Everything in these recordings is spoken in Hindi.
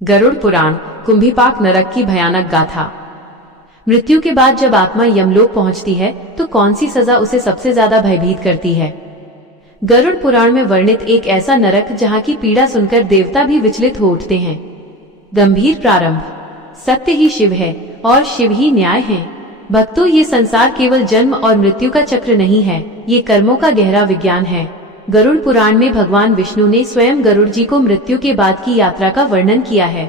गरुड़ पुराण, कुंभीपाक नरक की भयानक गाथा। मृत्यु के बाद जब आत्मा यमलोक पहुंचती है तो कौन सी सजा उसे सबसे ज्यादा भयभीत करती है? गरुड़ पुराण में वर्णित एक ऐसा नरक जहां की पीड़ा सुनकर देवता भी विचलित हो उठते हैं। गंभीर प्रारंभ। सत्य ही शिव है और शिव ही न्याय है। भक्तों, ये संसार केवल जन्म और मृत्यु का चक्र नहीं है, ये कर्मों का गहरा विज्ञान है। गरुड़ पुराण में भगवान विष्णु ने स्वयं गरुड़ जी को मृत्यु के बाद की यात्रा का वर्णन किया है।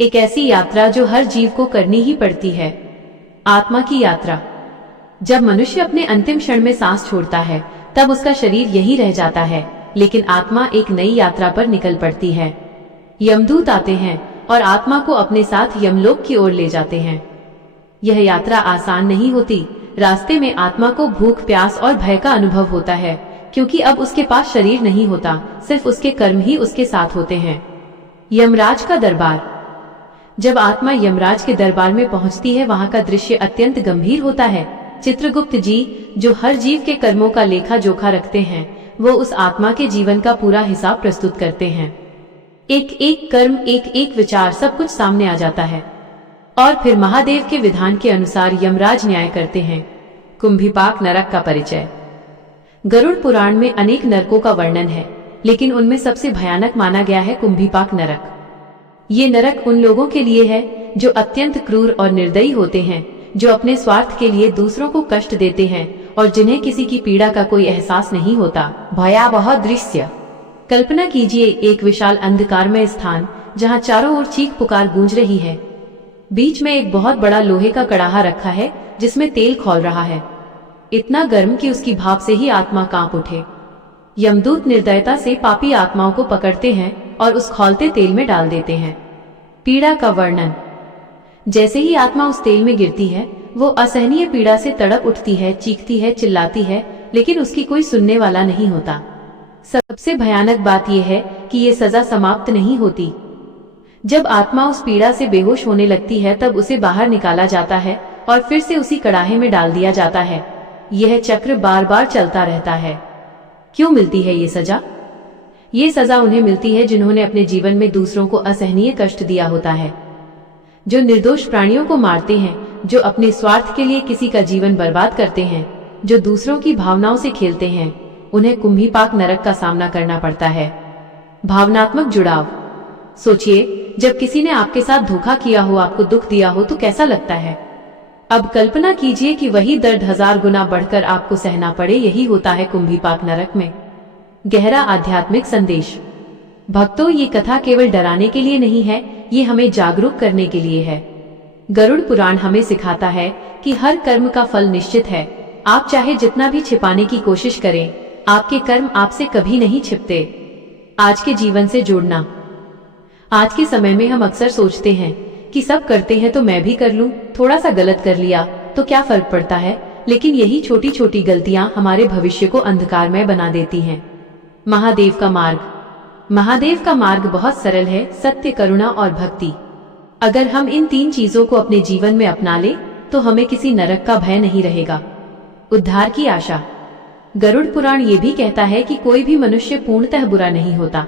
एक ऐसी यात्रा जो हर जीव को करनी ही पड़ती है। आत्मा की यात्रा। जब मनुष्य अपने अंतिम क्षण में सांस छोड़ता है तब उसका शरीर यहीं रह जाता है, लेकिन आत्मा एक नई यात्रा पर निकल पड़ती है। यमदूत आते हैं और आत्मा को अपने साथ यमलोक की ओर ले जाते हैं। यह यात्रा आसान नहीं होती। रास्ते में आत्मा को भूख, प्यास और भय का अनुभव होता है, क्योंकि अब उसके पास शरीर नहीं होता, सिर्फ उसके कर्म ही उसके साथ होते हैं। यमराज का दरबार। जब आत्मा यमराज के दरबार में पहुंचती है, वहां का दृश्य अत्यंत गंभीर होता है। चित्रगुप्त जी, जो हर जीव के कर्मों का लेखा जोखा रखते हैं, वो उस आत्मा के जीवन का पूरा हिसाब प्रस्तुत करते हैं। एक एक कर्म, एक एक विचार, सब कुछ सामने आ जाता है और फिर महादेव के विधान के अनुसार यमराज न्याय करते हैं। कुंभीपाक नरक का परिचय। गरुड़ पुराण में अनेक नरकों का वर्णन है, लेकिन उनमें सबसे भयानक माना गया है कुंभीपाक नरक। ये नरक उन लोगों के लिए है जो अत्यंत क्रूर और निर्दयी होते हैं, जो अपने स्वार्थ के लिए दूसरों को कष्ट देते हैं और जिन्हें किसी की पीड़ा का कोई एहसास नहीं होता। भयावह दृश्य। कल्पना कीजिए एक विशाल अंधकारमय स्थान जहां चारों ओर चीख पुकार गूंज रही है। बीच में एक बहुत बड़ा लोहे का कड़ाहा रखा है जिसमें तेल खौल रहा है, इतना गर्म कि उसकी भाप से ही आत्मा कांप उठे। यमदूत निर्दयता से पापी आत्माओं को पकड़ते हैं और उस खौलते तेल में डाल देते हैं। पीड़ा का वर्णन। जैसे ही आत्मा उस तेल में गिरती है, वो असहनीय पीड़ा से तड़प उठती है, चीखती है, चिल्लाती है, लेकिन उसकी कोई सुनने वाला नहीं होता। सबसे भयानक बात यह है कि ये सजा समाप्त नहीं होती। जब आत्मा उस पीड़ा से बेहोश होने लगती है तब उसे बाहर निकाला जाता है और फिर से उसी कड़ाहे में डाल दिया जाता है। यह चक्र बार बार चलता रहता है। क्यों मिलती है ये सजा? ये सजा उन्हें मिलती है जिन्होंने अपने जीवन में दूसरों को असहनीय कष्ट दिया होता है, जो निर्दोष प्राणियों को मारते हैं, जो अपने स्वार्थ के लिए किसी का जीवन बर्बाद करते हैं, जो दूसरों की भावनाओं से खेलते हैं, उन्हें कुंभीपाक नरक का सामना करना पड़ता है। भावनात्मक जुड़ाव। सोचिए, जब किसी ने आपके साथ धोखा किया हो, आपको दुख दिया हो, तो कैसा लगता है? अब कल्पना कीजिए कि वही दर्द 1000 गुना बढ़कर आपको सहना पड़े। यही होता है कुंभीपाक नरक में। गहरा आध्यात्मिक संदेश। भक्तों, ये कथा केवल डराने के लिए नहीं है, ये हमें जागरूक करने के लिए है। गरुड़ पुराण हमें सिखाता है कि हर कर्म का फल निश्चित है। आप चाहे जितना भी छिपाने की कोशिश करें, आपके कर्म आपसे कभी नहीं छिपते। आज के जीवन से जुड़ना। आज के समय में हम अक्सर सोचते हैं कि सब करते हैं तो मैं भी कर लूं, थोड़ा सा गलत कर लिया तो क्या फर्क पड़ता है, लेकिन यही छोटी छोटी गलतियां हमारे भविष्य को अंधकारमय बना देती हैं। महादेव का मार्ग। महादेव का मार्ग बहुत सरल है, सत्य, करुणा और भक्ति। अगर हम इन 3 चीजों को अपने जीवन में अपना ले तो हमें किसी नरक का भय नहीं रहेगा। उद्धार की आशा। गरुड़ पुराण ये भी कहता है कि कोई भी मनुष्य पूर्णतः बुरा नहीं होता।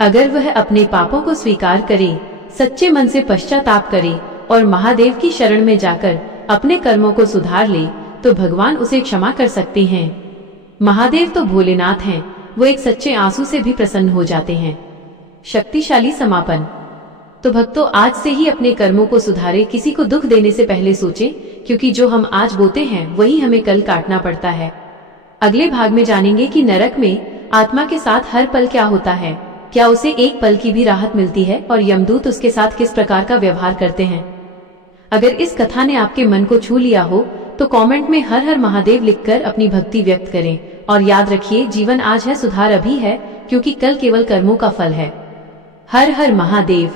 अगर वह अपने पापों को स्वीकार करे, सच्चे मन से पश्चाताप करे और महादेव की शरण में जाकर अपने कर्मों को सुधार ले, तो भगवान उसे क्षमा कर सकते हैं। महादेव तो भोलेनाथ हैं, वो एक सच्चे आंसू से भी प्रसन्न हो जाते हैं। शक्तिशाली समापन। तो भक्तों, आज से ही अपने कर्मों को सुधारे, किसी को दुख देने से पहले सोचें, क्योंकि जो हम आज बोते हैं वही हमें कल काटना पड़ता है। अगले भाग में जानेंगे कि नरक में आत्मा के साथ हर पल क्या होता है, क्या उसे एक पल की भी राहत मिलती है और यमदूत उसके साथ किस प्रकार का व्यवहार करते हैं। अगर इस कथा ने आपके मन को छू लिया हो तो कमेंट में हर हर महादेव लिखकर अपनी भक्ति व्यक्त करें और याद रखिए, जीवन आज है, सुधार अभी है, क्योंकि कल केवल कर्मों का फल है। हर हर महादेव।